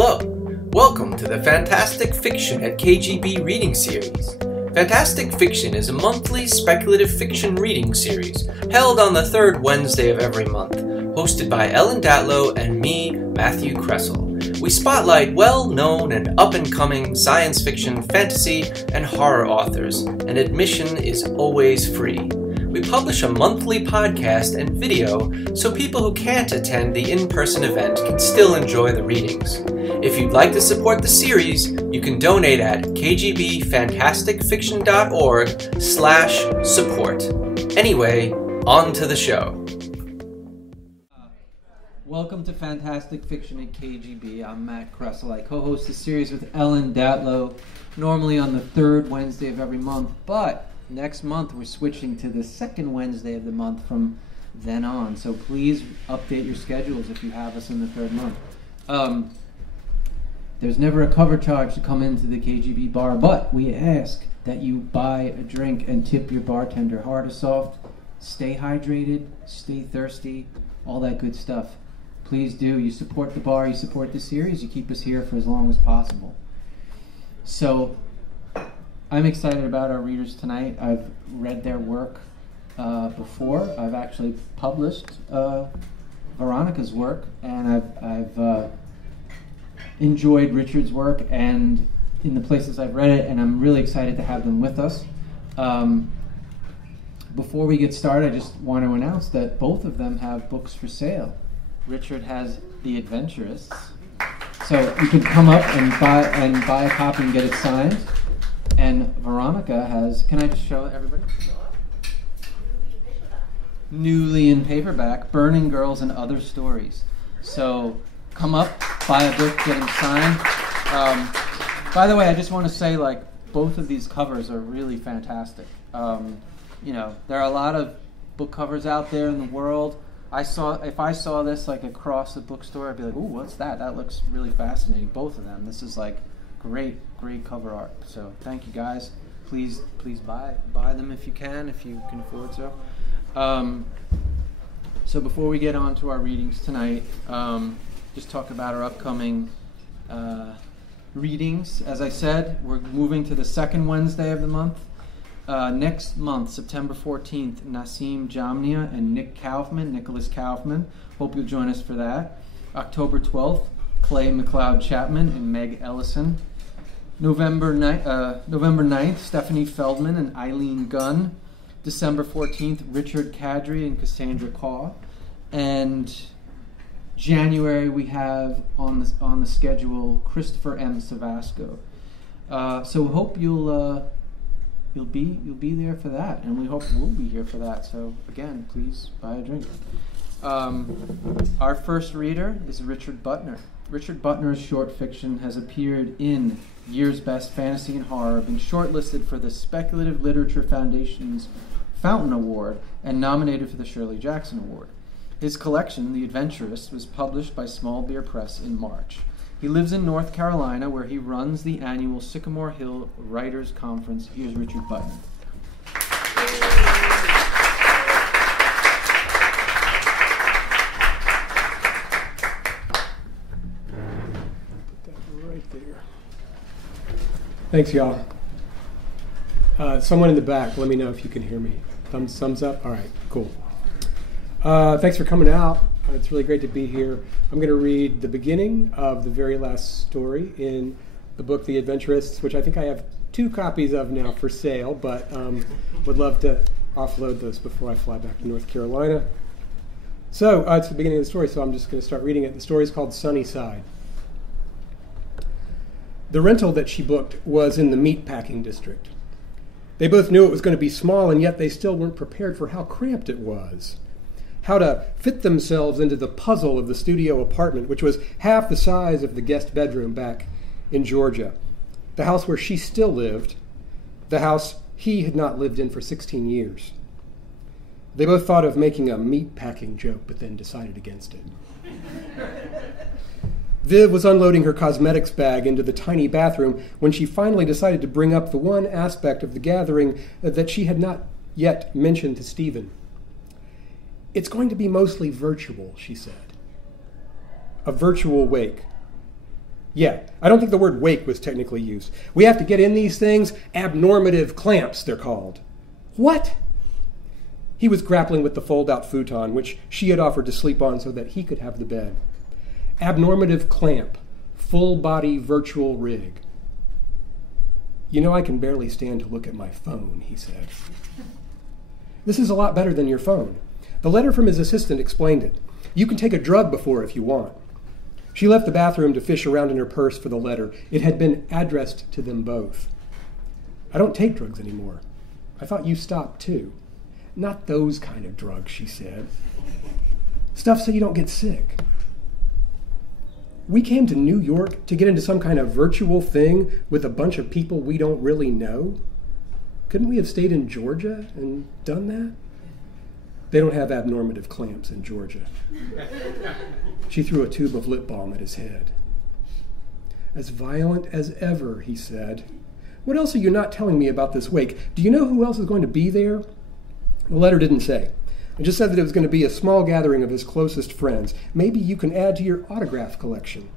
Hello, welcome to the Fantastic Fiction at KGB reading series. Fantastic Fiction is a monthly speculative fiction reading series held on the third Wednesday of every month, hosted by Ellen Datlow and me, Matthew Kressel. We spotlight well-known and up-and-coming science fiction, fantasy, and horror authors, and admission is always free. We publish a monthly podcast and video so people who can't attend the in-person event can still enjoy the readings. If you'd like to support the series, you can donate at kgbfantasticfiction.org/support. Anyway, on to the show. Welcome to Fantastic Fiction at KGB. I'm Matt Kressel. I co-host the series with Ellen Datlow, normally on the third Wednesday of every month, but next month we're switching to the second Wednesday of the month from then on. So please update your schedules if you have us in the third month. There's never a cover charge to come into the KGB bar, but we ask that you buy a drink and tip your bartender. Hard or soft, stay hydrated, stay thirsty, all that good stuff. Please do. You support the bar, you support the series, you keep us here for as long as possible. So I'm excited about our readers tonight. I've read their work before. I've actually published Veronica's work, and I've enjoyed Richard's work and in the places I've read it, and I'm really excited to have them with us. Before we get started, I just want to announce that both of them have books for sale. Richard has The Adventurists, so you can come up and buy a copy and get it signed. And Veronica has, can I just show everybody? Newly in paperback, Burning Girls and Other Stories. So come up, buy a book, get them signed. By the way, I just want to say, both of these covers are really fantastic. There are a lot of book covers out there in the world. If I saw this across the bookstore, I'd be like, ooh, what's that? That looks really fascinating. Both of them. This is great cover art. So thank you guys. Please buy them if you can afford so. So before we get on to our readings tonight, just talk about our upcoming readings. As I said, we're moving to the second Wednesday of the month. Next month, September 14th, Nassim Jamnia and Nicholas Kaufman. Hope you'll join us for that. October 12th, Clay McLeod Chapman and Meg Ellison. November 9th, Stephanie Feldman and Eileen Gunn. December 14th, Richard Kadri and Cassandra Kaw. And January we have on the schedule Christopher M. Savasco. So we hope you'll be there for that, and we hope we'll be here for that. So again, please buy a drink. Our first reader is Richard Buttner. Richard Buttner's short fiction has appeared in Year's Best Fantasy and Horror, been shortlisted for the Speculative Literature Foundation's Fountain Award, and nominated for the Shirley Jackson Award. His collection, The Adventurists, was published by Small Beer Press in March. He lives in North Carolina, where he runs the annual Sycamore Hill Writers Conference. Here's Richard Buttner. Thanks, y'all. Someone in the back, let me know if you can hear me. Thumbs up? All right, cool. Thanks for coming out. It's really great to be here. I'm going to read the beginning of the very last story in the book, The Adventurists, which I think I have 2 copies of now for sale, but would love to offload those before I fly back to North Carolina. So it's the beginning of the story, so I'm just going to start reading it. The story is called Sunnyside. The rental that she booked was in the meatpacking district. They both knew it was going to be small, and yet they still weren't prepared for how cramped it was. How to fit themselves into the puzzle of the studio apartment, which was half the size of the guest bedroom back in Georgia. The house where she still lived, the house he had not lived in for 16 years. They both thought of making a meatpacking joke, but then decided against it. Viv was unloading her cosmetics bag into the tiny bathroom when she finally decided to bring up the one aspect of the gathering that she had not yet mentioned to Stephen. It's going to be mostly virtual, she said. A virtual wake. Yeah, I don't think the word wake was technically used. We have to get in these things, abnormative clamps, they're called. What? He was grappling with the fold-out futon, which she had offered to sleep on so that he could have the bed. Abnormative clamp, full-body virtual rig. You know, I can barely stand to look at my phone, he said. This is a lot better than your phone. The letter from his assistant explained it. You can take a drug before if you want. She left the bathroom to fish around in her purse for the letter. It had been addressed to them both. I don't take drugs anymore. I thought you stopped too. Not those kind of drugs, she said. Stuff so you don't get sick. We came to New York to get into some kind of virtual thing with a bunch of people we don't really know. Couldn't we have stayed in Georgia and done that? They don't have abnormative clamps in Georgia. She threw a tube of lip balm at his head. As violent as ever, he said. What else are you not telling me about this wake? Do you know who else is going to be there? The letter didn't say. It just said that it was going to be a small gathering of his closest friends. Maybe you can add to your autograph collection.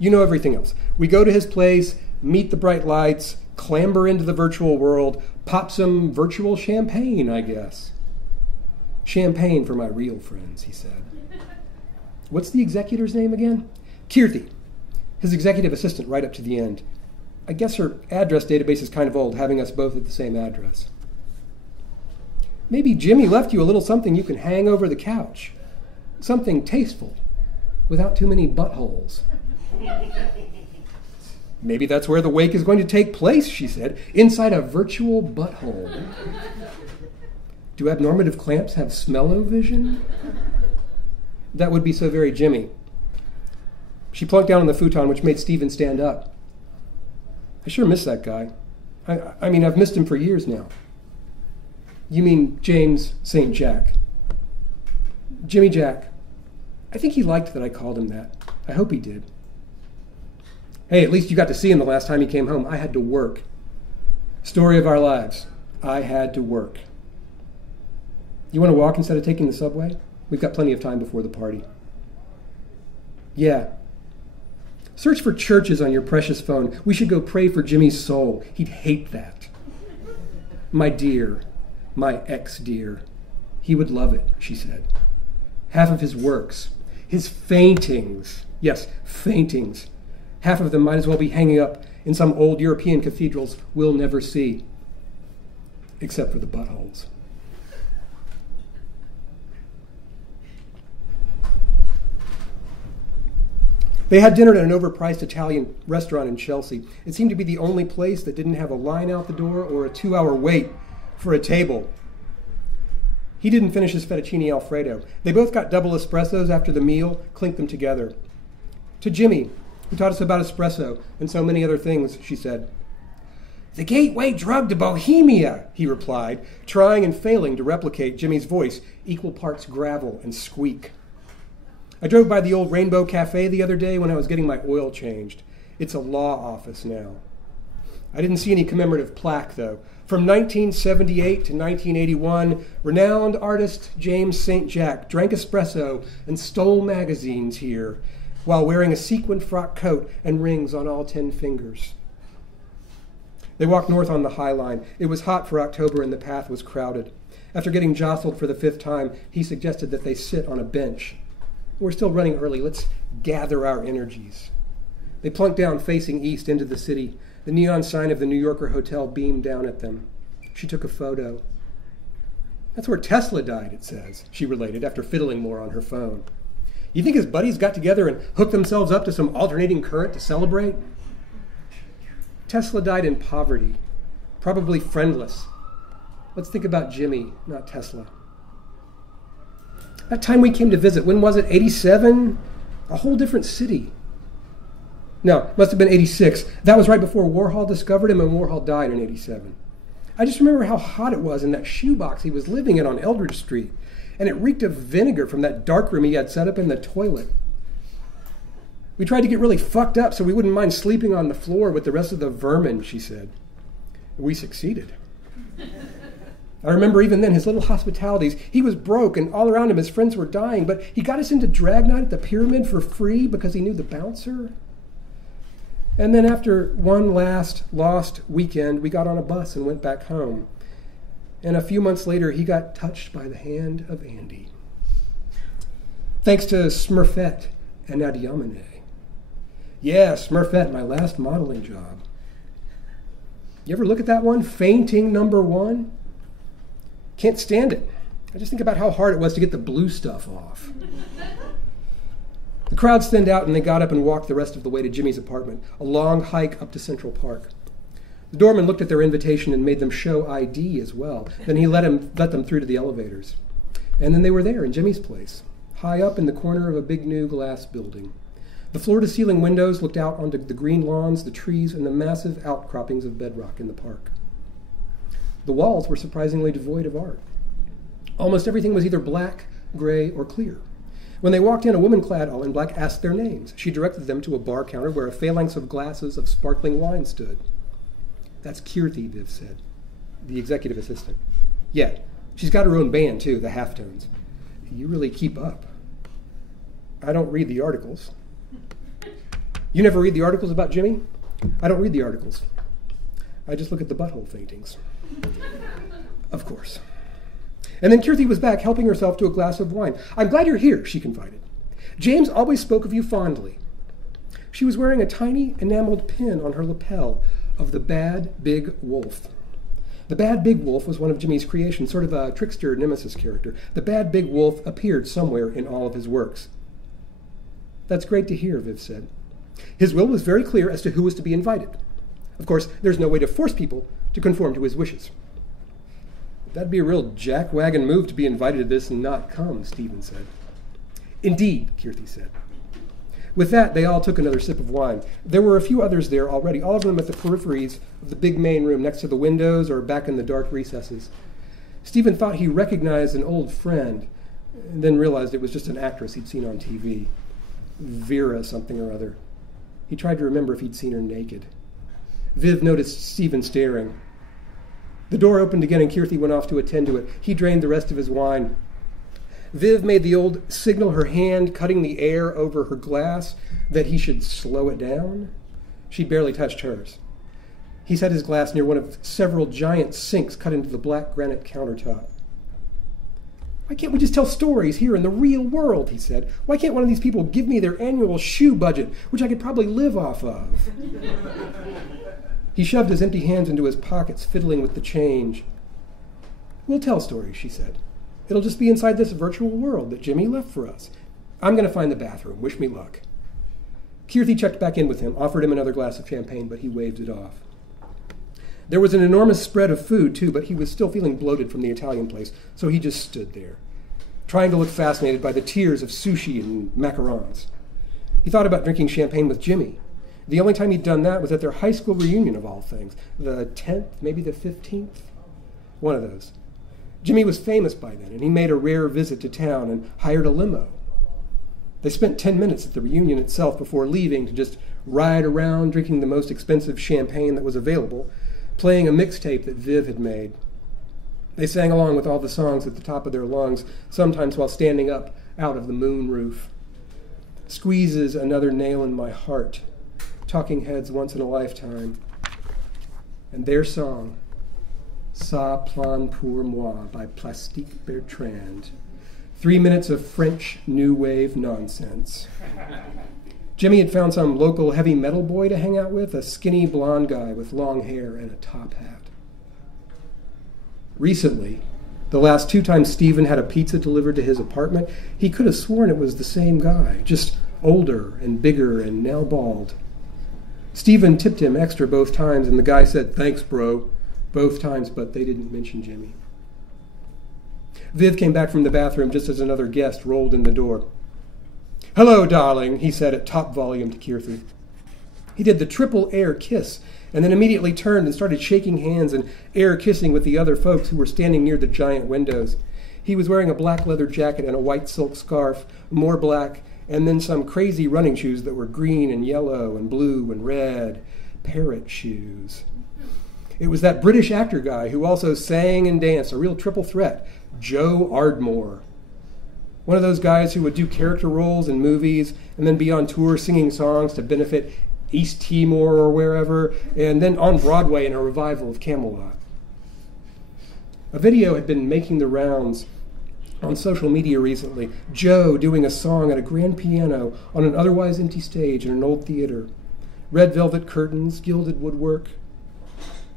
You know everything else. We go to his place, meet the bright lights, clamber into the virtual world, pop some virtual champagne, I guess. Champagne for my real friends, he said. What's the executor's name again? Kirthi. His executive assistant right up to the end. I guess her address database is kind of old, having us both at the same address. Maybe Jimmy left you a little something you can hang over the couch. Something tasteful, without too many buttholes. Maybe that's where the wake is going to take place, she said, inside a virtual butthole. Do abnormative clamps have smell-o-vision? That would be so very Jimmy. She plunked down on the futon, which made Stephen stand up. I sure miss that guy. I mean, I've missed him for years now. You mean James St. Jack? Jimmy Jack. I think he liked that I called him that. I hope he did. Hey, at least you got to see him the last time he came home. I had to work. Story of our lives. I had to work. You want to walk instead of taking the subway? We've got plenty of time before the party. Yeah. Search for churches on your precious phone. We should go pray for Jimmy's soul. He'd hate that. My dear, my ex-dear. He would love it, she said. Half of his works, his faintings, yes, faintings, half of them might as well be hanging up in some old European cathedrals we'll never see, except for the buttholes. They had dinner at an overpriced Italian restaurant in Chelsea. It seemed to be the only place that didn't have a line out the door or a 2-hour wait for a table. He didn't finish his fettuccine Alfredo. They both got double espressos after the meal, clinked them together. To Jimmy, who taught us about espresso and so many other things, she said. The gateway drug to Bohemia, he replied, trying and failing to replicate Jimmy's voice, equal parts gravel and squeak. I drove by the old Rainbow Cafe the other day when I was getting my oil changed. It's a law office now. I didn't see any commemorative plaque, though. From 1978 to 1981, renowned artist James St. Jack drank espresso and stole magazines here while wearing a sequined frock coat and rings on all 10 fingers. They walked north on the High Line. It was hot for October and the path was crowded. After getting jostled for the 5th time, he suggested that they sit on a bench. We're still running early. Let's gather our energies. They plunked down facing east into the city. The neon sign of the New Yorker Hotel beamed down at them. She took a photo. That's where Tesla died, it says, she related, after fiddling more on her phone. You think his buddies got together and hooked themselves up to some alternating current to celebrate? Tesla died in poverty, probably friendless. Let's think about Jimmy, not Tesla. That time we came to visit, when was it, 87? A whole different city. No, must have been 86. That was right before Warhol discovered him and Warhol died in 87. I just remember how hot it was in that shoebox he was living in on Eldridge Street. And it reeked of vinegar from that darkroom he had set up in the toilet. We tried to get really fucked up so we wouldn't mind sleeping on the floor with the rest of the vermin, she said. We succeeded. I remember even then his little hospitalities. He was broke and all around him his friends were dying, but he got us into drag night at the Pyramid for free because he knew the bouncer. And then after one last lost weekend, we got on a bus and went back home. And a few months later, he got touched by the hand of Andy. Thanks to Smurfette and Adiamene. Yeah, Smurfette, my last modeling job. You ever look at that one? Fainting #1? Can't stand it. I just think about how hard it was to get the blue stuff off. The crowd thinned out and they got up and walked the rest of the way to Jimmy's apartment, a long hike up to Central Park. The doorman looked at their invitation and made them show ID as well. Then he let them through to the elevators. And then they were there in Jimmy's place, high up in the corner of a big new glass building. The floor-to-ceiling windows looked out onto the green lawns, the trees, and the massive outcroppings of bedrock in the park. The walls were surprisingly devoid of art. Almost everything was either black, gray, or clear. When they walked in, a woman clad all in black asked their names. She directed them to a bar counter where a phalanx of glasses of sparkling wine stood. That's Kirthi, Viv said, the executive assistant. Yeah, she's got her own band, too, the Halftones. You really keep up. I don't read the articles. You never read the articles about Jimmy? I don't read the articles. I just look at the butthole faintings. Of course. And then Kirthi was back, helping herself to a glass of wine. I'm glad you're here, she confided. James always spoke of you fondly. She was wearing a tiny enameled pin on her lapel of the Bad Big Wolf. The Bad Big Wolf was one of Jimmy's creations, sort of a trickster nemesis character. The Bad Big Wolf appeared somewhere in all of his works. That's great to hear, Viv said. His will was very clear as to who was to be invited. Of course, there's no way to force people to conform to his wishes. That'd be a real jackwagon move to be invited to this and not come, Stephen said. Indeed, Kirthi said. With that, they all took another sip of wine. There were a few others there already, all of them at the peripheries of the big main room next to the windows or back in the dark recesses. Stephen thought he recognized an old friend, and then realized it was just an actress he'd seen on TV. Vera something or other. He tried to remember if he'd seen her naked. Viv noticed Stephen staring. The door opened again and Kirthi went off to attend to it. He drained the rest of his wine. Viv made the old signal, her hand cutting the air over her glass, that he should slow it down. She barely touched hers. He set his glass near one of several giant sinks cut into the black granite countertop. Why can't we just tell stories here in the real world, he said. Why can't one of these people give me their annual shoe budget, which I could probably live off of? He shoved his empty hands into his pockets, fiddling with the change. We'll tell stories, she said. It'll just be inside this virtual world that Jimmy left for us. I'm going to find the bathroom. Wish me luck. Kirthi checked back in with him, offered him another glass of champagne, but he waved it off. There was an enormous spread of food, too, but he was still feeling bloated from the Italian place, so he just stood there, trying to look fascinated by the tiers of sushi and macarons. He thought about drinking champagne with Jimmy. The only time he'd done that was at their high school reunion, of all things. The 10th, maybe the 15th? One of those. Jimmy was famous by then, and he made a rare visit to town and hired a limo. They spent 10 minutes at the reunion itself before leaving to just ride around drinking the most expensive champagne that was available, playing a mixtape that Viv had made. They sang along with all the songs at the top of their lungs, sometimes while standing up out of the moon roof. Squeezes Another Nail in My Heart, Talking Heads Once in a Lifetime, and their song, Ça plane pour moi by Plastique Bertrand. 3 minutes of French new wave nonsense. Jimmy had found some local heavy metal boy to hang out with, a skinny blonde guy with long hair and a top hat. Recently, the last 2 times Stephen had a pizza delivered to his apartment, he could have sworn it was the same guy, just older and bigger and now bald. Stephen tipped him extra both times, and the guy said, "Thanks, bro," both times, but they didn't mention Jimmy. Viv came back from the bathroom just as another guest rolled in the door. "Hello, darling," he said at top volume to Kirthi. He did the triple air kiss, and then immediately turned and started shaking hands and air kissing with the other folks who were standing near the giant windows. He was wearing a black leather jacket and a white silk scarf, more black, and then some crazy running shoes that were green and yellow and blue and red, parrot shoes. It was that British actor guy who also sang and danced, a real triple threat, Joe Ardmore. One of those guys who would do character roles in movies and then be on tour singing songs to benefit East Timor or wherever, and then on Broadway in a revival of Camelot. A video had been making the rounds on social media recently. Joe doing a song at a grand piano on an otherwise empty stage in an old theater. Red velvet curtains, gilded woodwork.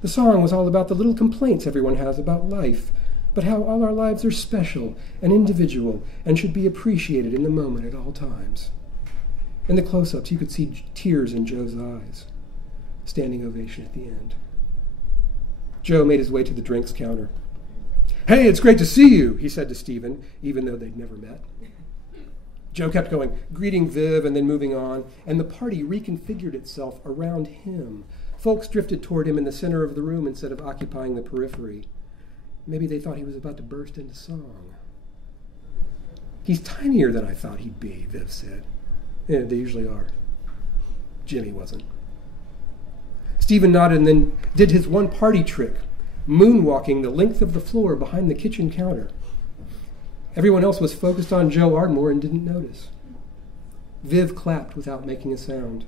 The song was all about the little complaints everyone has about life, but how all our lives are special and individual and should be appreciated in the moment at all times. In the close-ups, you could see tears in Joe's eyes. Standing ovation at the end. Joe made his way to the drinks counter. "Hey, it's great to see you," he said to Stephen, even though they'd never met. Joe kept going, greeting Viv and then moving on, and the party reconfigured itself around him. Folks drifted toward him in the center of the room instead of occupying the periphery. Maybe they thought he was about to burst into song. "He's tinier than I thought he'd be," Viv said. Yeah, they usually are. Jimmy wasn't. Stephen nodded and then did his one party trick, moonwalking the length of the floor behind the kitchen counter. Everyone else was focused on Joe Ardmore and didn't notice. Viv clapped without making a sound.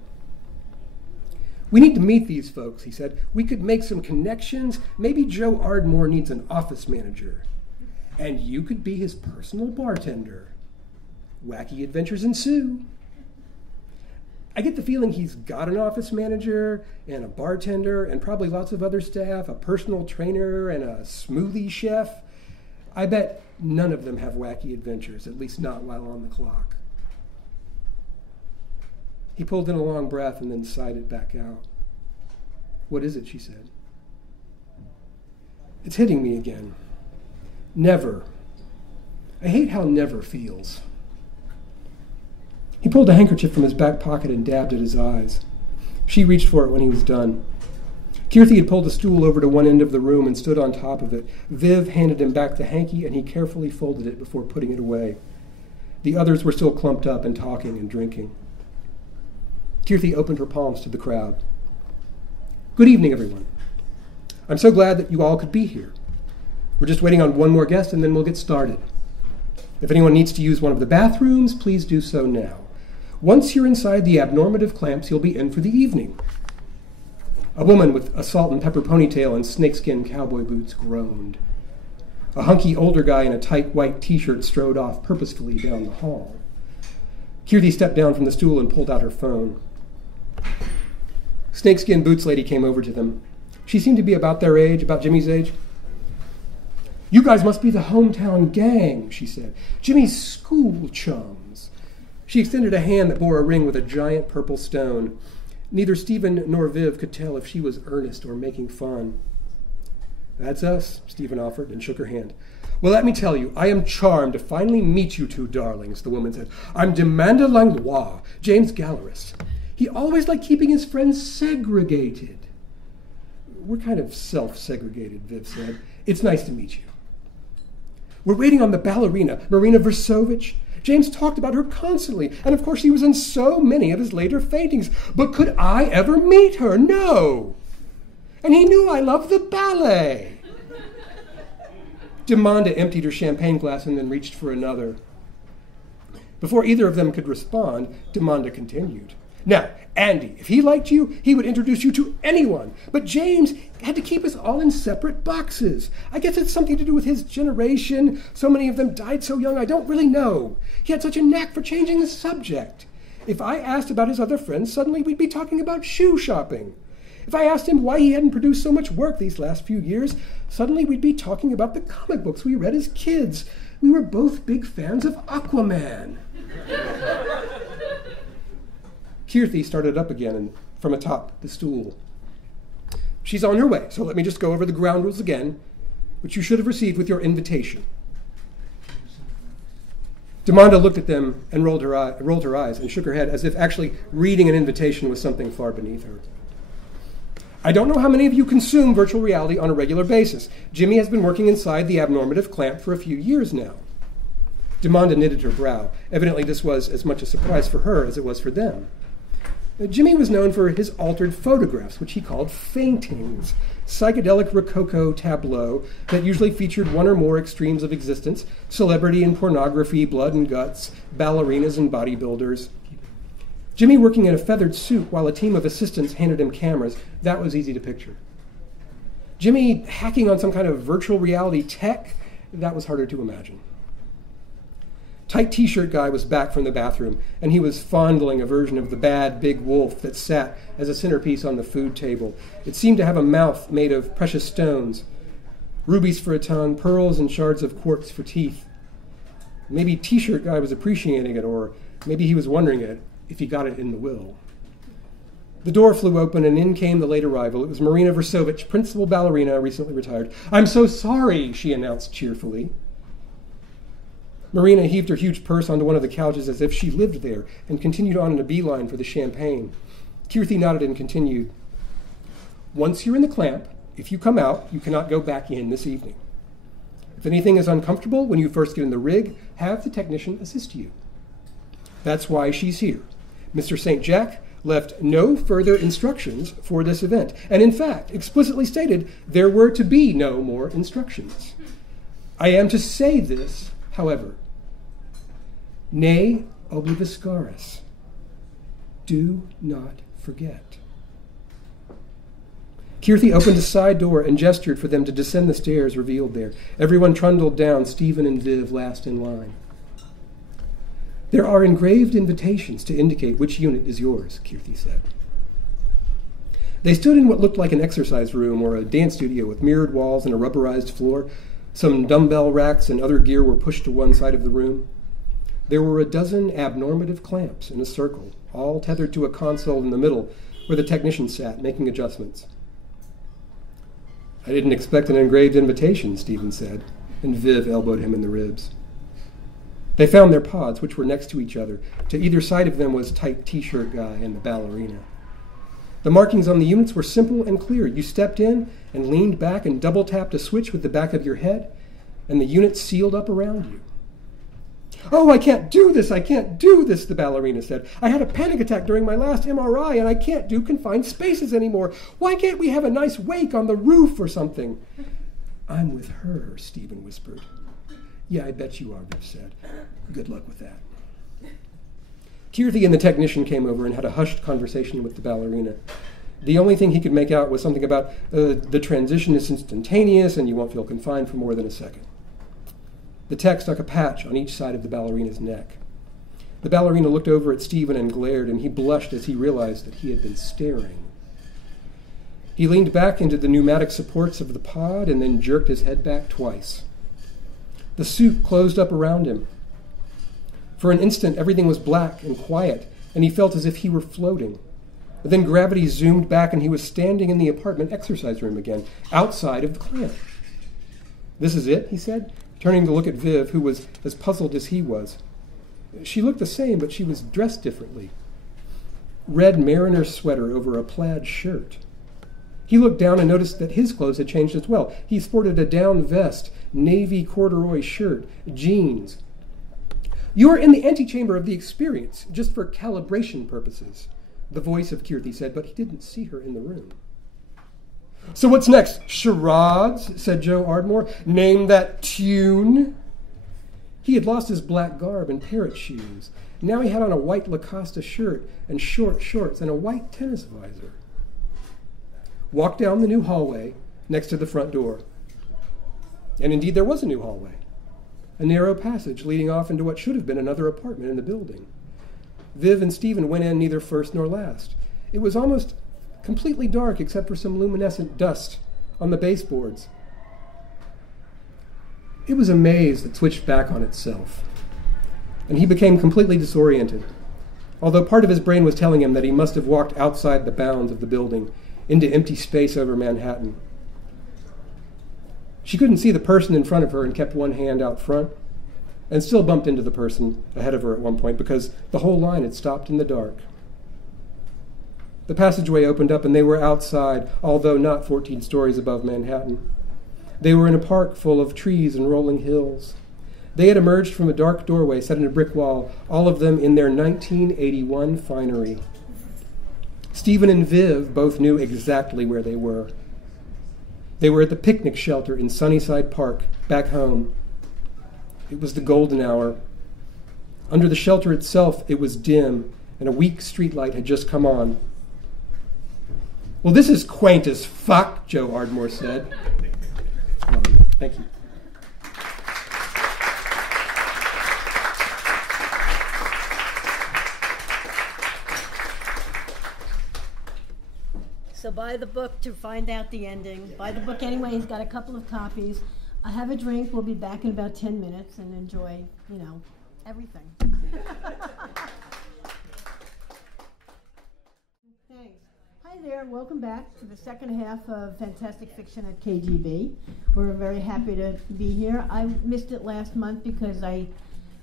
"We need to meet these folks," he said. "We could make some connections. Maybe Joe Ardmore needs an office manager. And you could be his personal bartender. Wacky adventures ensue." I get the feeling he's got an office manager and a bartender and probably lots of other staff, a personal trainer and a smoothie chef. I bet none of them have wacky adventures, at least not while on the clock. He pulled in a long breath and then sighed it back out. "What is it?" she said. "It's hitting me again. Never. I hate how never feels." He pulled a handkerchief from his back pocket and dabbed at his eyes. She reached for it when he was done. Kirthi had pulled a stool over to one end of the room and stood on top of it. Viv handed him back the hanky, and he carefully folded it before putting it away. The others were still clumped up and talking and drinking. Kirthi opened her palms to the crowd. "Good evening, everyone. I'm so glad that you all could be here. We're just waiting on one more guest, and then we'll get started. If anyone needs to use one of the bathrooms, please do so now. Once you're inside the abnormative clamps, you'll be in for the evening." A woman with a salt and pepper ponytail and snakeskin cowboy boots groaned. A hunky older guy in a tight white t-shirt strode off purposefully down the hall. Kirthi stepped down from the stool and pulled out her phone. Snakeskin boots lady came over to them. She seemed to be about their age, about Jimmy's age. "You guys must be the hometown gang," she said. "Jimmy's school chums." She extended a hand that bore a ring with a giant purple stone. Neither Stephen nor Viv could tell if she was earnest or making fun. "That's us," Stephen offered and shook her hand. "Well, let me tell you, I am charmed to finally meet you two darlings," the woman said. "I'm Demanda Langlois, James' gallerist. He always liked keeping his friends segregated." "We're kind of self-segregated," Viv said. "It's nice to meet you." "We're waiting on the ballerina, Marina Versovich. James talked about her constantly, and of course she was in so many of his later paintings. But could I ever meet her? No! And he knew I loved the ballet." Demanda emptied her champagne glass and then reached for another. Before either of them could respond, Demanda continued. "Now, Andy, if he liked you, he would introduce you to anyone. But James had to keep us all in separate boxes. I guess it's something to do with his generation. So many of them died so young, I don't really know. He had such a knack for changing the subject. If I asked about his other friends, suddenly we'd be talking about shoe shopping. If I asked him why he hadn't produced so much work these last few years, suddenly we'd be talking about the comic books we read as kids. We were both big fans of Aquaman." Kirthi started up again and from atop the stool. "She's on her way, so let me just go over the ground rules again, which you should have received with your invitation." Demanda looked at them and rolled her eyes and shook her head as if actually reading an invitation was something far beneath her. "I don't know how many of you consume virtual reality on a regular basis. Jimmy has been working inside the abnormative clamp for a few years now." Demanda knitted her brow. Evidently this was as much a surprise for her as it was for them. Jimmy was known for his altered photographs, which he called faintings, psychedelic rococo tableaux that usually featured one or more extremes of existence: celebrity and pornography, blood and guts, ballerinas and bodybuilders. Jimmy working in a feathered suit while a team of assistants handed him cameras, that was easy to picture. Jimmy hacking on some kind of virtual reality tech, that was harder to imagine. Tight t-shirt guy was back from the bathroom, and he was fondling a version of the bad big wolf that sat as a centerpiece on the food table. It seemed to have a mouth made of precious stones, rubies for a tongue, pearls and shards of quartz for teeth. Maybe t-shirt guy was appreciating it, or maybe he was wondering if he got it in the will. The door flew open, and in came the late arrival. It was Marina Versovich, principal ballerina, recently retired. "I'm so sorry," she announced cheerfully. Marina heaved her huge purse onto one of the couches as if she lived there and continued on in a beeline for the champagne. Kirthi nodded and continued. "Once you're in the clamp, if you come out, you cannot go back in this evening. If anything is uncomfortable when you first get in the rig, have the technician assist you. That's why she's here. Mr. St. Jack left no further instructions for this event, and in fact explicitly stated there were to be no more instructions. I am to say this, however, ne obliviscaris. Do not forget." Kirthi opened a side door and gestured for them to descend the stairs revealed there. Everyone trundled down, Stephen and Viv last in line. "There are engraved invitations to indicate which unit is yours," Kirthi said. They stood in what looked like an exercise room or a dance studio with mirrored walls and a rubberized floor. Some dumbbell racks and other gear were pushed to one side of the room. There were a dozen abnormative clamps in a circle, all tethered to a console in the middle where the technician sat, making adjustments. "I didn't expect an engraved invitation," Stephen said, and Viv elbowed him in the ribs. They found their pods, which were next to each other. To either side of them was tight t-shirt guy and the ballerina. The markings on the units were simple and clear. You stepped in and leaned back and double-tapped a switch with the back of your head, and the unit sealed up around you. "Oh, I can't do this, the ballerina said. "I had a panic attack during my last MRI, and I can't do confined spaces anymore. Why can't we have a nice wake on the roof or something?" "I'm with her," Stephen whispered. "Yeah, I bet you are," Viv said. "Good luck with that." Kirthi and the technician came over and had a hushed conversation with the ballerina. The only thing he could make out was something about the transition is instantaneous and you won't feel confined for more than a second. The tech stuck a patch on each side of the ballerina's neck. The ballerina looked over at Stephen and glared, and he blushed as he realized that he had been staring. He leaned back into the pneumatic supports of the pod and then jerked his head back twice. The suit closed up around him. For an instant, everything was black and quiet, and he felt as if he were floating. But then gravity zoomed back, and he was standing in the apartment exercise room again, outside of the clamp. "This is it?" he said, turning to look at Viv, who was as puzzled as he was. She looked the same, but she was dressed differently. Red mariner sweater over a plaid shirt. He looked down and noticed that his clothes had changed as well. He sported a down vest, navy corduroy shirt, jeans. "You're in the antechamber of the experience, just for calibration purposes," the voice of Kirthi said, but he didn't see her in the room. "So what's next? Charades?" said Joe Ardmore. "Name that tune." He had lost his black garb and parrot shoes. Now he had on a white Lacoste shirt and short shorts and a white tennis visor. Walked down the new hallway next to the front door. And indeed there was a new hallway. A narrow passage leading off into what should have been another apartment in the building. Viv and Stephen went in neither first nor last. It was almost completely dark except for some luminescent dust on the baseboards. It was a maze that switched back on itself, and he became completely disoriented, although part of his brain was telling him that he must have walked outside the bounds of the building, into empty space over Manhattan. She couldn't see the person in front of her and kept one hand out front, and still bumped into the person ahead of her at one point because the whole line had stopped in the dark. The passageway opened up and they were outside, although not 14 stories above Manhattan. They were in a park full of trees and rolling hills. They had emerged from a dark doorway set in a brick wall, all of them in their 1981 finery. Stephen and Viv both knew exactly where they were. They were at the picnic shelter in Sunnyside Park, back home. It was the golden hour. Under the shelter itself, it was dim, and a weak streetlight had just come on. "Well, this is quaint as fuck," Joe Ardmore said. Thank you. So buy the book to find out the ending. Buy the book anyway. He's got a couple of copies. Have a drink. We'll be back in about 10 minutes and enjoy, everything. Thanks. Hi there. Welcome back to the second half of Fantastic Fiction at KGB. We're very happy to be here. I missed it last month because I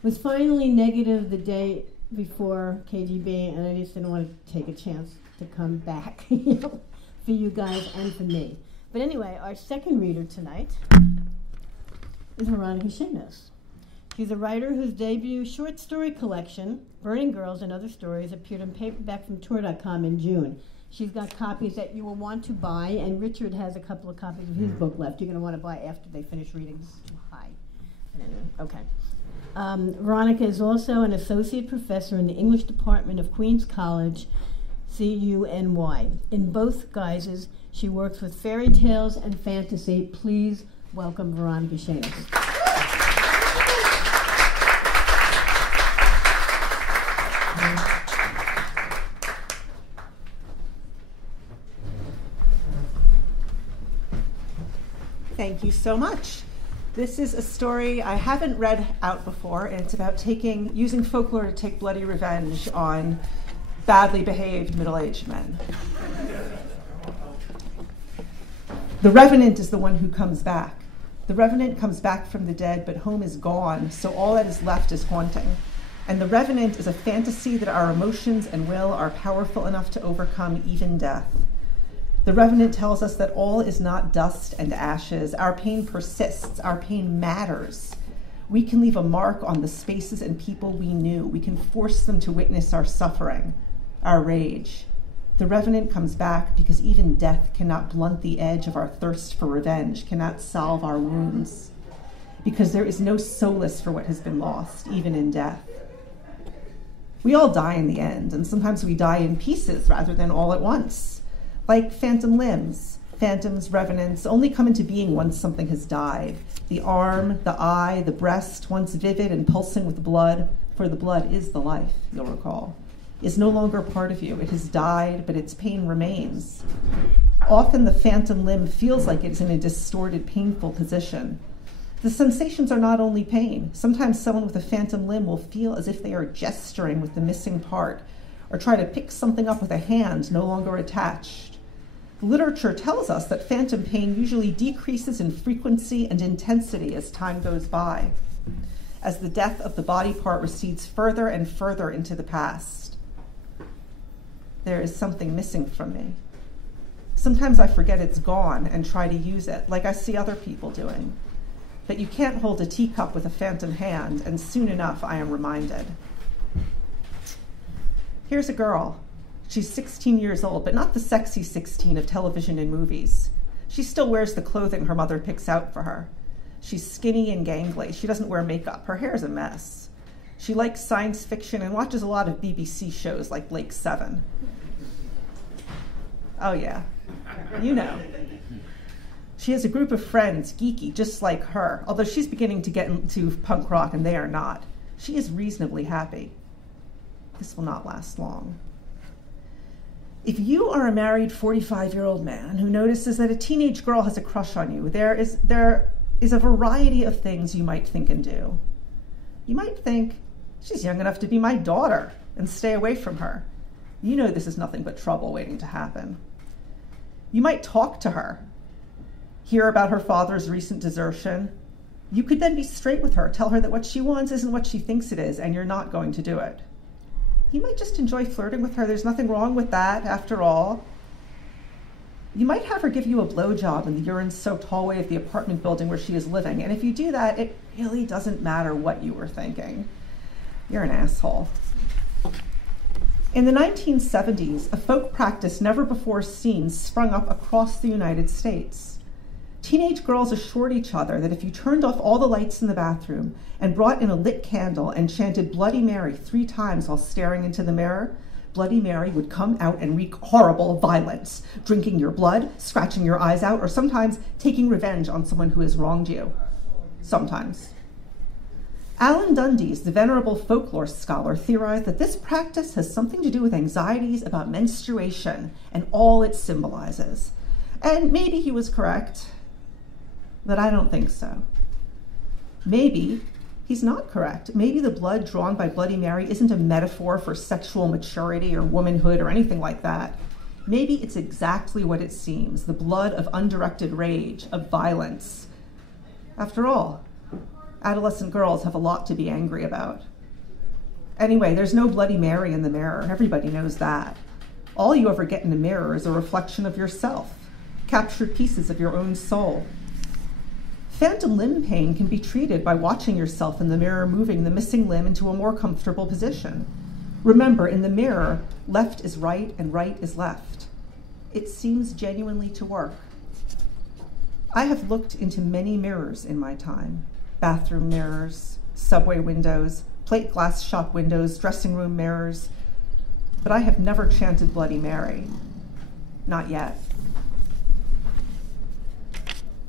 was finally negative the day before KGB, and I just didn't want to take a chance to come back for you guys and for me. But anyway, our second reader tonight is Veronica Sheamus. She's a writer whose debut short story collection, Burning Girls and Other Stories, appeared in paperback from Tordotcom in June. She's got copies that you will want to buy, and Richard has a couple of copies of his book left you're going to want to buy after they finish reading. This is too high. Okay. Veronica is also an associate professor in the English department of Queens College, CUNY. In both guises, she works with fairy tales and fantasy. Please welcome Veronica Sheamus. Thank you so much. This is a story I haven't read out before, and it's about using folklore to take bloody revenge on badly behaved middle-aged men. The Revenant is the one who comes back. The Revenant comes back from the dead, but home is gone, so all that is left is haunting. And the Revenant is a fantasy that our emotions and will are powerful enough to overcome even death. The Revenant tells us that all is not dust and ashes. Our pain persists. Our pain matters. We can leave a mark on the spaces and people we knew. We can force them to witness our suffering, our rage. The Revenant comes back because even death cannot blunt the edge of our thirst for revenge, cannot salve our wounds, because there is no solace for what has been lost, even in death. We all die in the end, and sometimes we die in pieces rather than all at once. Like phantom limbs, phantoms, revenants, only come into being once something has died. The arm, the eye, the breast, once vivid and pulsing with blood, for the blood is the life, you'll recall, is no longer a part of you. It has died, but its pain remains. Often the phantom limb feels like it's in a distorted, painful position. The sensations are not only pain. Sometimes someone with a phantom limb will feel as if they are gesturing with the missing part, or try to pick something up with a hand no longer attached. Literature tells us that phantom pain usually decreases in frequency and intensity as time goes by, as the death of the body part recedes further and further into the past. There is something missing from me. Sometimes I forget it's gone and try to use it, like I see other people doing. But you can't hold a teacup with a phantom hand, and soon enough I am reminded. Here's a girl. She's 16 years old, but not the sexy 16 of television and movies. She still wears the clothing her mother picks out for her. She's skinny and gangly. She doesn't wear makeup. Her hair's a mess. She likes science fiction and watches a lot of BBC shows like Blake 7. Oh yeah, you know. She has a group of friends, geeky, just like her, although she's beginning to get into punk rock and they are not. She is reasonably happy. This will not last long. If you are a married 45-year-old man who notices that a teenage girl has a crush on you, there is a variety of things you might think and do. You might think, she's young enough to be my daughter, and stay away from her. You know this is nothing but trouble waiting to happen. You might talk to her, hear about her father's recent desertion. You could then be straight with her, tell her that what she wants isn't what she thinks it is, and you're not going to do it. You might just enjoy flirting with her. There's nothing wrong with that, after all. You might have her give you a blowjob in the urine-soaked hallway of the apartment building where she is living, and if you do that, it really doesn't matter what you were thinking. You're an asshole. In the 1970s, a folk practice never before seen sprung up across the United States. Teenage girls assured each other that if you turned off all the lights in the bathroom and brought in a lit candle and chanted Bloody Mary 3 times while staring into the mirror, Bloody Mary would come out and wreak horrible violence, drinking your blood, scratching your eyes out, or sometimes taking revenge on someone who has wronged you. Sometimes. Alan Dundes, the venerable folklore scholar, theorized that this practice has something to do with anxieties about menstruation and all it symbolizes. And maybe he was correct, but I don't think so. Maybe he's not correct. Maybe the blood drawn by Bloody Mary isn't a metaphor for sexual maturity or womanhood or anything like that. Maybe it's exactly what it seems, the blood of undirected rage, of violence. After all, adolescent girls have a lot to be angry about. Anyway, there's no Bloody Mary in the mirror. Everybody knows that. All you ever get in the mirror is a reflection of yourself, captured pieces of your own soul. Phantom limb pain can be treated by watching yourself in the mirror moving the missing limb into a more comfortable position. Remember, in the mirror, left is right and right is left. It seems genuinely to work. I have looked into many mirrors in my time. Bathroom mirrors, subway windows, plate glass shop windows, dressing room mirrors, but I have never chanted Bloody Mary. Not yet.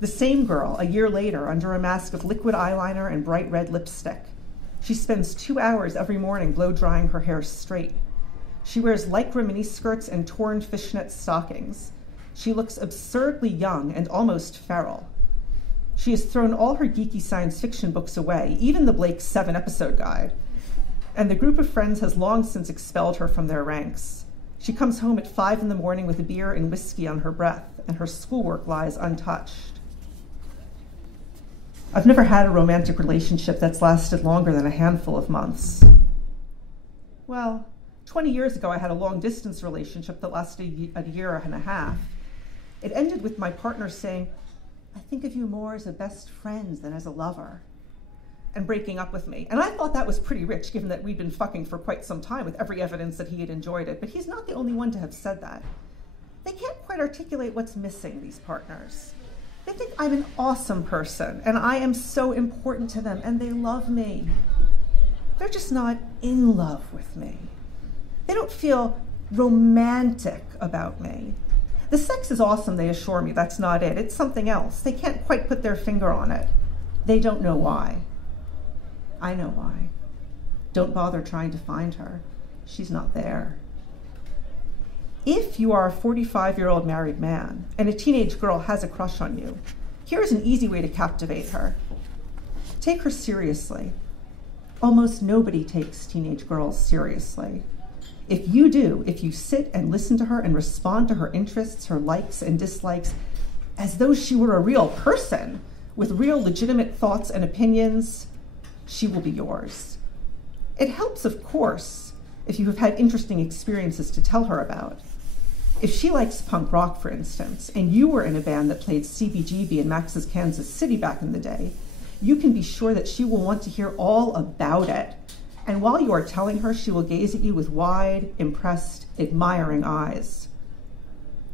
The same girl, a year later, under a mask of liquid eyeliner and bright red lipstick. She spends 2 hours every morning blow-drying her hair straight. She wears lycra miniskirts and torn fishnet stockings. She looks absurdly young and almost feral. She has thrown all her geeky science fiction books away, even the Blake 7-episode guide. And the group of friends has long since expelled her from their ranks. She comes home at 5 in the morning with a beer and whiskey on her breath, and her schoolwork lies untouched. I've never had a romantic relationship that's lasted longer than a handful of months. Well, 20 years ago, I had a long-distance relationship that lasted a year and a half. It ended with my partner saying, "I think of you more as a best friend than as a lover," and breaking up with me. And I thought that was pretty rich, given that we'd been fucking for quite some time with every evidence that he had enjoyed it. But he's not the only one to have said that. They can't quite articulate what's missing, these partners. They think I'm an awesome person, and I am so important to them, and they love me. They're just not in love with me. They don't feel romantic about me. The sex is awesome, they assure me. That's not it. It's something else. They can't quite put their finger on it. They don't know why. I know why. Don't bother trying to find her. She's not there. If you are a 45-year-old married man and a teenage girl has a crush on you, here's an easy way to captivate her. Take her seriously. Almost nobody takes teenage girls seriously. If you do, if you sit and listen to her and respond to her interests, her likes and dislikes, as though she were a real person with real legitimate thoughts and opinions, she will be yours. It helps, of course, if you have had interesting experiences to tell her about. If she likes punk rock, for instance, and you were in a band that played CBGB in Max's Kansas City back in the day, you can be sure that she will want to hear all about it. And while you are telling her, she will gaze at you with wide, impressed, admiring eyes.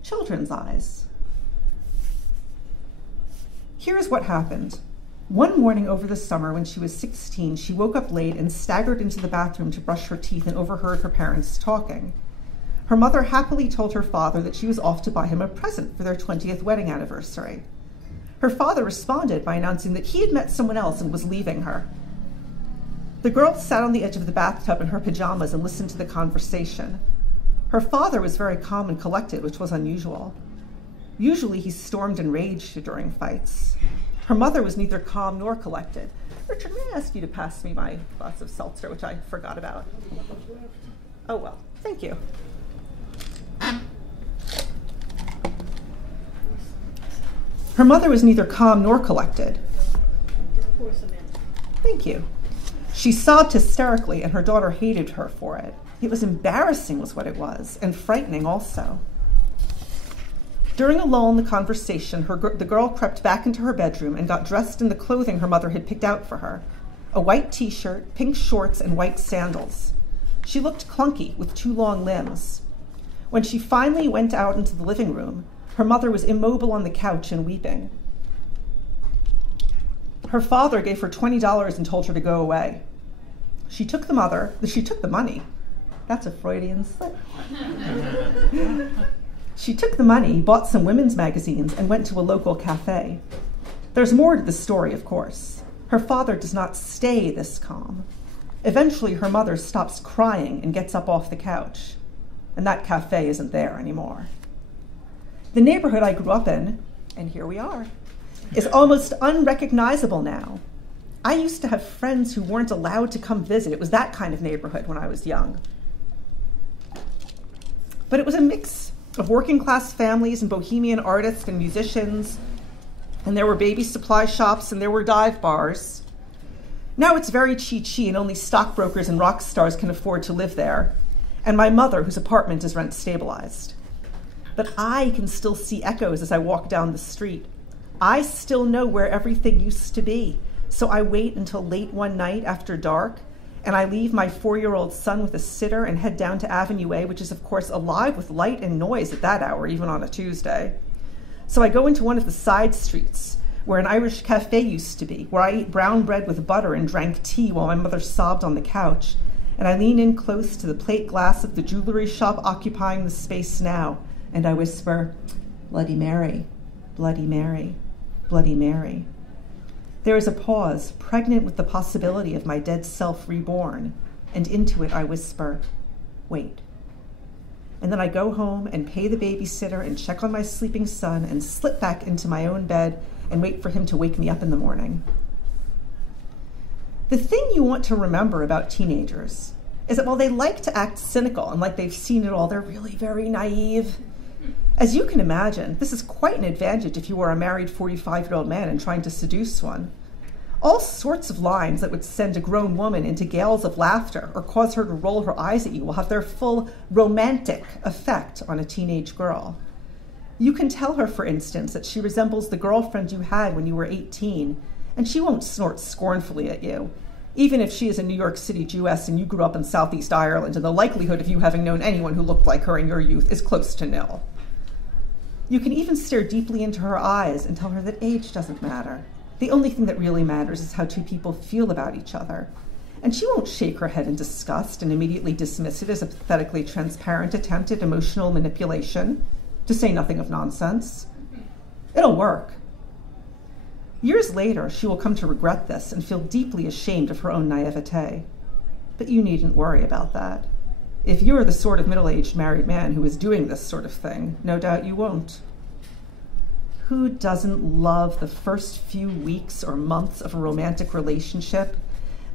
Children's eyes. Here's what happened. One morning over the summer when she was 16, she woke up late and staggered into the bathroom to brush her teeth and overheard her parents talking. Her mother happily told her father that she was off to buy him a present for their 20th wedding anniversary. Her father responded by announcing that he had met someone else and was leaving her. The girl sat on the edge of the bathtub in her pajamas and listened to the conversation. Her father was very calm and collected, which was unusual. Usually he stormed and raged during fights. Her mother was neither calm nor collected. Richard, may I ask you to pass me my glass of seltzer, which I forgot about? Oh, well, thank you. Her mother was neither calm nor collected. Thank you. She sobbed hysterically, and her daughter hated her for it. It was embarrassing was what it was, and frightening also. During a lull in the conversation, the girl crept back into her bedroom and got dressed in the clothing her mother had picked out for her. A white t-shirt, pink shorts, and white sandals. She looked clunky with 2 long limbs. When she finally went out into the living room, her mother was immobile on the couch and weeping. Her father gave her $20 and told her to go away. She took the money. That's a Freudian slip. She took the money, bought some women's magazines, and went to a local cafe. There's more to the story, of course. Her father does not stay this calm. Eventually, her mother stops crying and gets up off the couch. And that cafe isn't there anymore. The neighborhood I grew up in, and here we are, is almost unrecognizable now. I used to have friends who weren't allowed to come visit. It was that kind of neighborhood when I was young. But it was a mix of working class families and bohemian artists and musicians, and there were baby supply shops and there were dive bars. Now it's very chi-chi and only stockbrokers and rock stars can afford to live there, and my mother, whose apartment is rent stabilized. But I can still see echoes as I walk down the street. I still know where everything used to be. So I wait until late one night after dark, and I leave my 4-year-old son with a sitter and head down to Avenue A, which is, of course, alive with light and noise at that hour, even on a Tuesday. So I go into one of the side streets where an Irish cafe used to be, where I ate brown bread with butter and drank tea while my mother sobbed on the couch. And I lean in close to the plate glass of the jewelry shop occupying the space now, and I whisper, "Bloody Mary, Bloody Mary, Bloody Mary." There is a pause, pregnant with the possibility of my dead self reborn, and into it I whisper, "Wait." And then I go home and pay the babysitter and check on my sleeping son and slip back into my own bed and wait for him to wake me up in the morning. The thing you want to remember about teenagers is that while they like to act cynical and like they've seen it all, they're really very naive. As you can imagine, this is quite an advantage if you are a married 45-year-old man and trying to seduce one. All sorts of lines that would send a grown woman into gales of laughter or cause her to roll her eyes at you will have their full romantic effect on a teenage girl. You can tell her, for instance, that she resembles the girlfriend you had when you were 18, and she won't snort scornfully at you, even if she is a New York City Jewess and you grew up in Southeast Ireland, and the likelihood of you having known anyone who looked like her in your youth is close to nil. You can even stare deeply into her eyes and tell her that age doesn't matter. The only thing that really matters is how two people feel about each other. And she won't shake her head in disgust and immediately dismiss it as a pathetically transparent attempt at emotional manipulation, to say nothing of nonsense. It'll work. Years later, she will come to regret this and feel deeply ashamed of her own naivete. But you needn't worry about that. If you are the sort of middle-aged married man who is doing this sort of thing, no doubt you won't. Who doesn't love the first few weeks or months of a romantic relationship?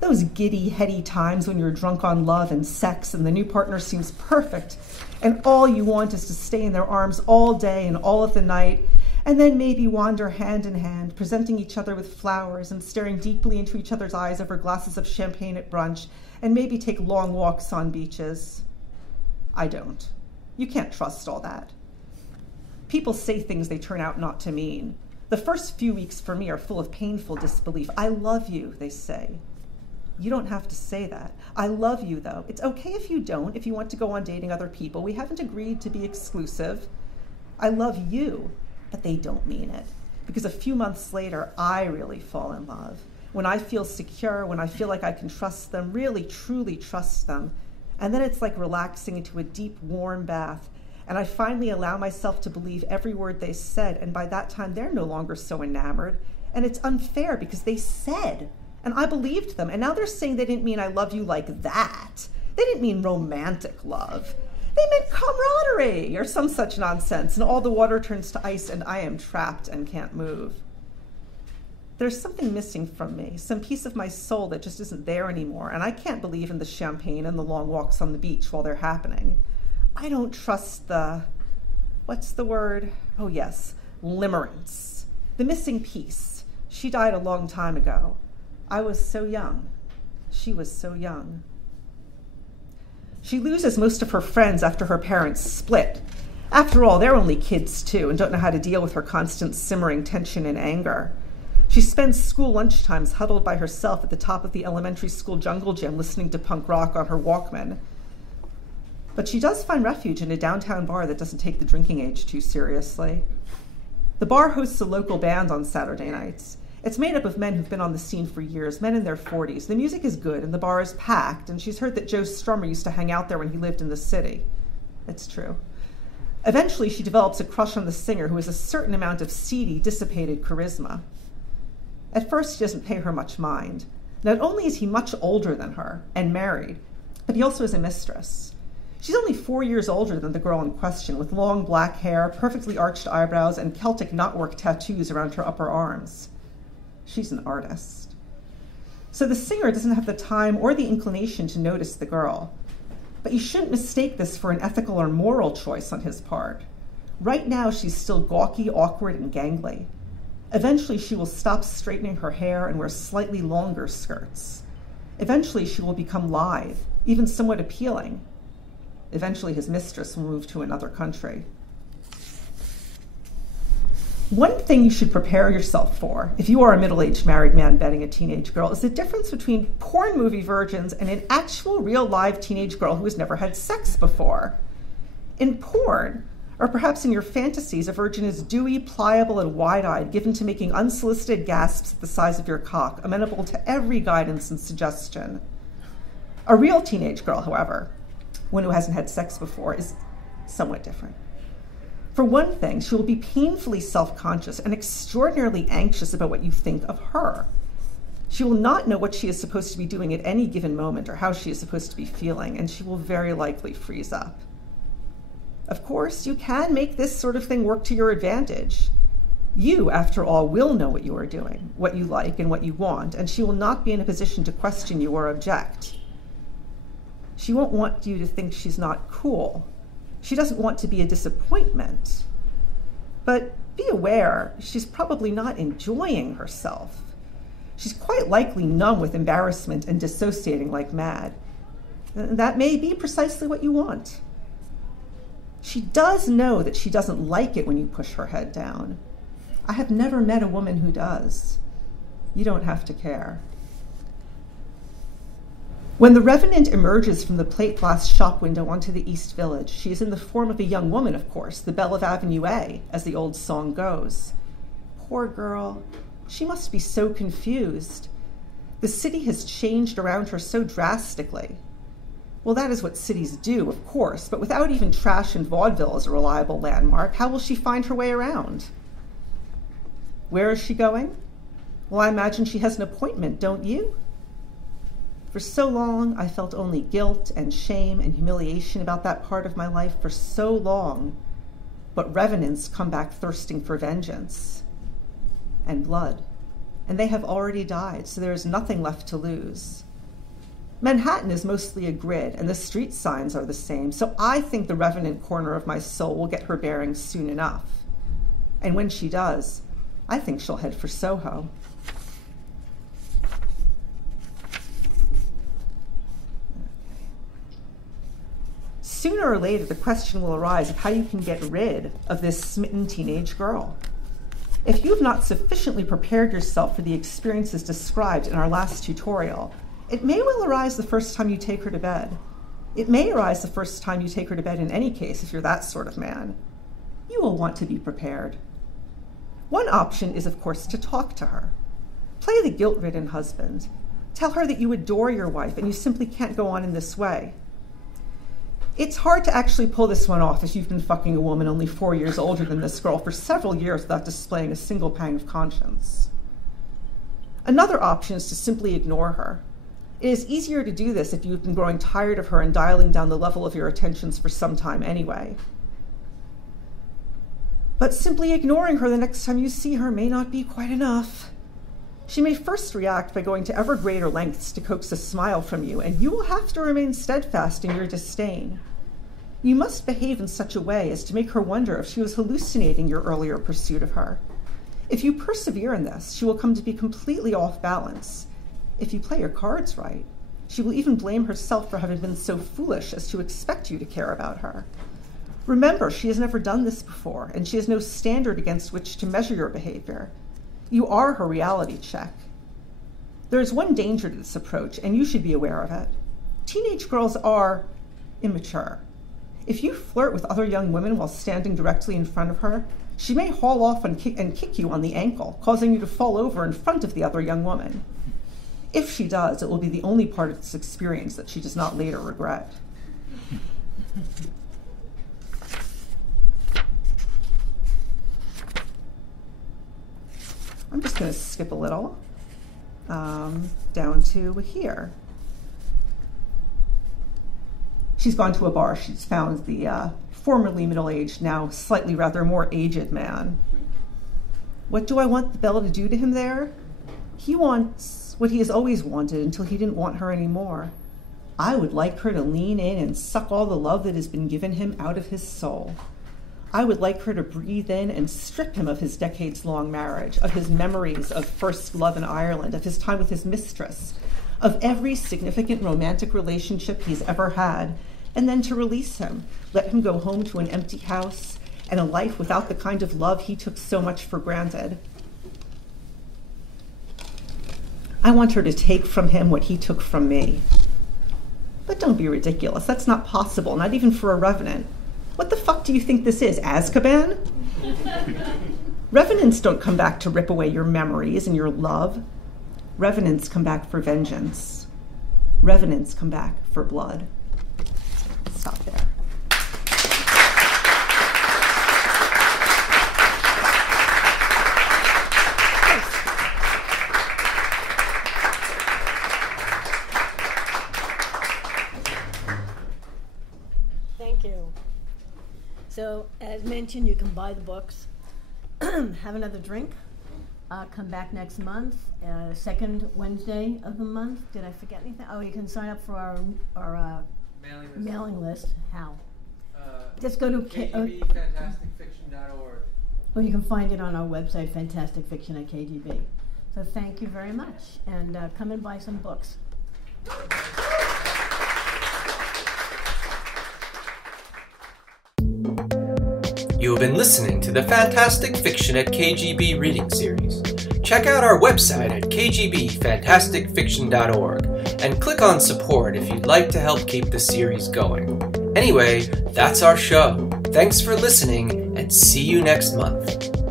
Those giddy, heady times when you're drunk on love and sex and the new partner seems perfect and all you want is to stay in their arms all day and all of the night, and then maybe wander hand in hand, presenting each other with flowers and staring deeply into each other's eyes over glasses of champagne at brunch, and maybe take long walks on beaches. I don't. You can't trust all that. People say things they turn out not to mean. The first few weeks for me are full of painful disbelief. "I love you," they say. You don't have to say that. "I love you," though. It's okay if you don't, if you want to go on dating other people. We haven't agreed to be exclusive. "I love you," but they don't mean it. Because a few months later, I really fall in love. When I feel secure, when I feel like I can trust them, really, truly trust them. And then it's like relaxing into a deep, warm bath. And I finally allow myself to believe every word they said. And by that time, they're no longer so enamored. And it's unfair because they said, and I believed them. And now they're saying they didn't mean "I love you" like that. They didn't mean romantic love. They meant camaraderie or some such nonsense. And all the water turns to ice and I am trapped and can't move. There's something missing from me, some piece of my soul that just isn't there anymore. And I can't believe in the champagne and the long walks on the beach while they're happening. I don't trust the, what's the word? Oh yes, limerence. The missing piece. She died a long time ago. I was so young. She was so young. She loses most of her friends after her parents split. After all, they're only kids too and don't know how to deal with her constant simmering tension and anger. She spends school lunchtimes huddled by herself at the top of the elementary school jungle gym listening to punk rock on her Walkman. But she does find refuge in a downtown bar that doesn't take the drinking age too seriously. The bar hosts a local band on Saturday nights. It's made up of men who've been on the scene for years, men in their 40s. The music is good and the bar is packed, and she's heard that Joe Strummer used to hang out there when he lived in the city. It's true. Eventually, she develops a crush on the singer, who has a certain amount of seedy, dissipated charisma. At first, he doesn't pay her much mind. Not only is he much older than her and married, but he also has a mistress. She's only 4 years older than the girl in question, with long black hair, perfectly arched eyebrows, and Celtic knotwork tattoos around her upper arms. She's an artist. So the singer doesn't have the time or the inclination to notice the girl. But you shouldn't mistake this for an ethical or moral choice on his part. Right now, she's still gawky, awkward, and gangly. Eventually, she will stop straightening her hair and wear slightly longer skirts. Eventually, she will become lithe, even somewhat appealing. Eventually, his mistress will move to another country. One thing you should prepare yourself for, if you are a middle-aged married man betting a teenage girl, is the difference between porn movie virgins and an actual, real, live teenage girl who has never had sex before. In porn, or perhaps in your fantasies, a virgin is dewy, pliable, and wide-eyed, given to making unsolicited gasps at the size of your cock, amenable to every guidance and suggestion. A real teenage girl, however, one who hasn't had sex before, is somewhat different. For one thing, she will be painfully self-conscious and extraordinarily anxious about what you think of her. She will not know what she is supposed to be doing at any given moment or how she is supposed to be feeling, and she will very likely freeze up. Of course, you can make this sort of thing work to your advantage. You, after all, will know what you are doing, what you like and what you want, and she will not be in a position to question you or object. She won't want you to think she's not cool. She doesn't want to be a disappointment. But be aware, she's probably not enjoying herself. She's quite likely numb with embarrassment and dissociating like mad. That may be precisely what you want. She does know that she doesn't like it when you push her head down. I have never met a woman who does. You don't have to care. When the Revenant emerges from the plate glass shop window onto the East Village, she is in the form of a young woman, of course, the belle of Avenue A, as the old song goes. Poor girl. She must be so confused. The city has changed around her so drastically. Well, that is what cities do, of course, but without even trash and vaudeville as a reliable landmark, how will she find her way around? Where is she going? Well, I imagine she has an appointment, don't you? For so long, I felt only guilt and shame and humiliation about that part of my life for so long. But revenants come back thirsting for vengeance and blood, and they have already died, so there is nothing left to lose. Manhattan is mostly a grid, and the street signs are the same, so I think the Revenant corner of my soul will get her bearings soon enough. And when she does, I think she'll head for Soho. Sooner or later, the question will arise of how you can get rid of this smitten teenage girl. If you have not sufficiently prepared yourself for the experiences described in our last tutorial, it may well arise the first time you take her to bed. It may arise the first time you take her to bed in any case, if you're that sort of man. You will want to be prepared. One option is, of course, to talk to her. Play the guilt-ridden husband. Tell her that you adore your wife and you simply can't go on in this way. It's hard to actually pull this one off if you've been fucking a woman only 4 years older than this girl for several years without displaying a single pang of conscience. Another option is to simply ignore her. It is easier to do this if you've been growing tired of her and dialing down the level of your attentions for some time anyway. But simply ignoring her the next time you see her may not be quite enough. She may first react by going to ever greater lengths to coax a smile from you, and you will have to remain steadfast in your disdain. You must behave in such a way as to make her wonder if she was hallucinating your earlier pursuit of her. If you persevere in this, she will come to be completely off balance. If you play your cards right, she will even blame herself for having been so foolish as to expect you to care about her. Remember, she has never done this before, and she has no standard against which to measure your behavior. You are her reality check. There is one danger to this approach, and you should be aware of it. Teenage girls are immature. If you flirt with other young women while standing directly in front of her, She may haul off and kick you on the ankle, causing you to fall over in front of the other young woman. If she does, it will be the only part of this experience that she does not later regret. I'm just going to skip a little down to here. She's gone to a bar. She's found the formerly middle-aged, now slightly rather more aged man. What do I want the Bella to do to him there? He wants what he has always wanted until he didn't want her anymore. I would like her to lean in and suck all the love that has been given him out of his soul. I would like her to breathe in and strip him of his decades-long marriage, of his memories of first love in Ireland, of his time with his mistress, of every significant romantic relationship he's ever had, and then to release him, let him go home to an empty house and a life without the kind of love he took so much for granted. I want her to take from him what he took from me. But don't be ridiculous. That's not possible, not even for a revenant. What the fuck do you think this is, Azkaban? Revenants don't come back to rip away your memories and your love. Revenants come back for vengeance. Revenants come back for blood. Stop there. Thank you. So, as mentioned, you can buy the books, have another drink, come back next month, second Wednesday of the month. Did I forget anything? Oh, you can sign up for our mailing list. How? Just go to KGB.fantasticfiction.org. Or you can find it on our website, Fantastic Fiction at KGB. So thank you very much, and come and buy some books. You have been listening to the Fantastic Fiction at KGB reading series. Check out our website at kgbfantasticfiction.org and click on support if you'd like to help keep the series going. Anyway, that's our show. Thanks for listening and see you next month.